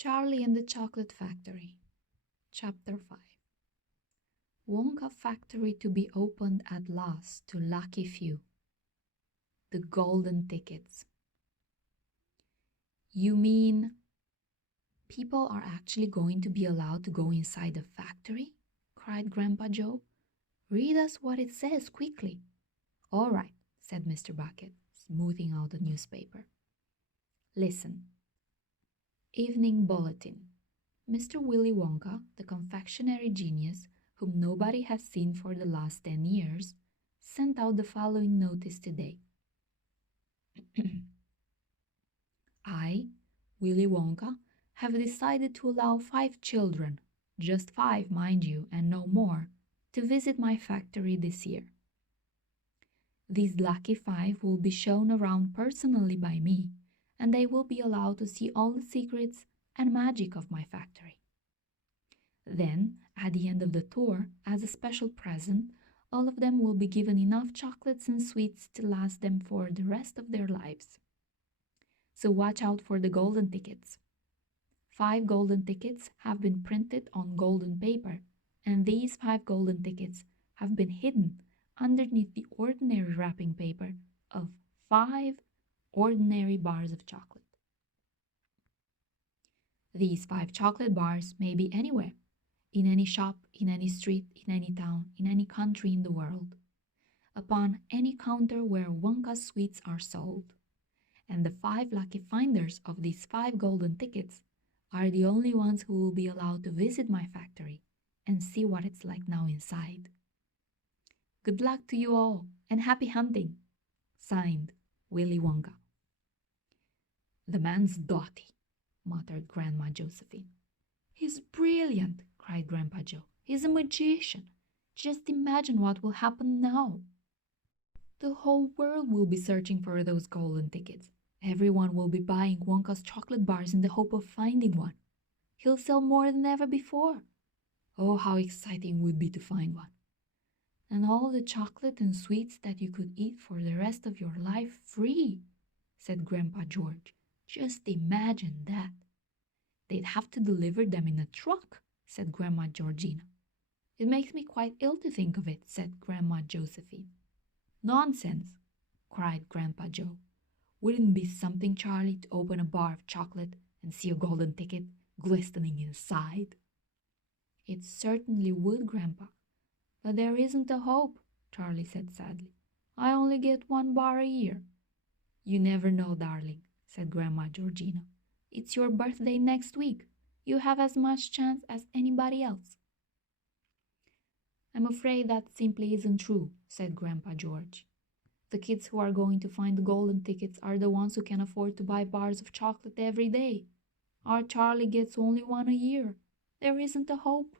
Charlie and the Chocolate Factory, Chapter 5. Wonka Factory to be opened at last to lucky few. The golden tickets. You mean people are actually going to be allowed to go inside the factory? Cried Grandpa Joe. Read us what it says quickly. All right, said Mr. Bucket, smoothing out the newspaper. Listen. Evening Bulletin. Mr. Willy Wonka, the confectionery genius, whom nobody has seen for the last 10 years, sent out the following notice today. I, Willy Wonka, have decided to allow 5 children, just 5, mind you, and no more, to visit my factory this year. These lucky 5 will be shown around personally by me, and they will be allowed to see all the secrets and magic of my factory. Then, at the end of the tour, as a special present, all of them will be given enough chocolates and sweets to last them for the rest of their lives. So watch out for the golden tickets. 5 golden tickets have been printed on golden paper, and these 5 golden tickets have been hidden underneath the ordinary wrapping paper of 5 ordinary bars of chocolate. These 5 chocolate bars may be anywhere, in any shop, in any street, in any town, in any country in the world, upon any counter where Wonka's sweets are sold. And the 5 lucky finders of these 5 golden tickets are the only ones who will be allowed to visit my factory and see what it's like now inside. Good luck to you all, and happy hunting! Signed, Willy Wonka. The man's dotty, muttered Grandma Josephine. He's brilliant, cried Grandpa Joe. He's a magician. Just imagine what will happen now. The whole world will be searching for those golden tickets. Everyone will be buying Wonka's chocolate bars in the hope of finding one. He'll sell more than ever before. Oh, how exciting it would be to find one. And all the chocolate and sweets that you could eat for the rest of your life free, said Grandpa George. Just imagine that. They'd have to deliver them in a truck, said Grandma Georgina. It makes me quite ill to think of it, said Grandma Josephine. Nonsense, cried Grandpa Joe. Wouldn't it be something, Charlie, to open a bar of chocolate and see a golden ticket glistening inside? It certainly would, Grandpa. But there isn't a hope, Charlie said sadly. I only get 1 bar a year. You never know, darling, said Grandma Georgina. It's your birthday next week. You have as much chance as anybody else. I'm afraid that simply isn't true, said Grandpa George. The kids who are going to find the golden tickets are the ones who can afford to buy bars of chocolate every day. Our Charlie gets only 1 a year. There isn't a hope.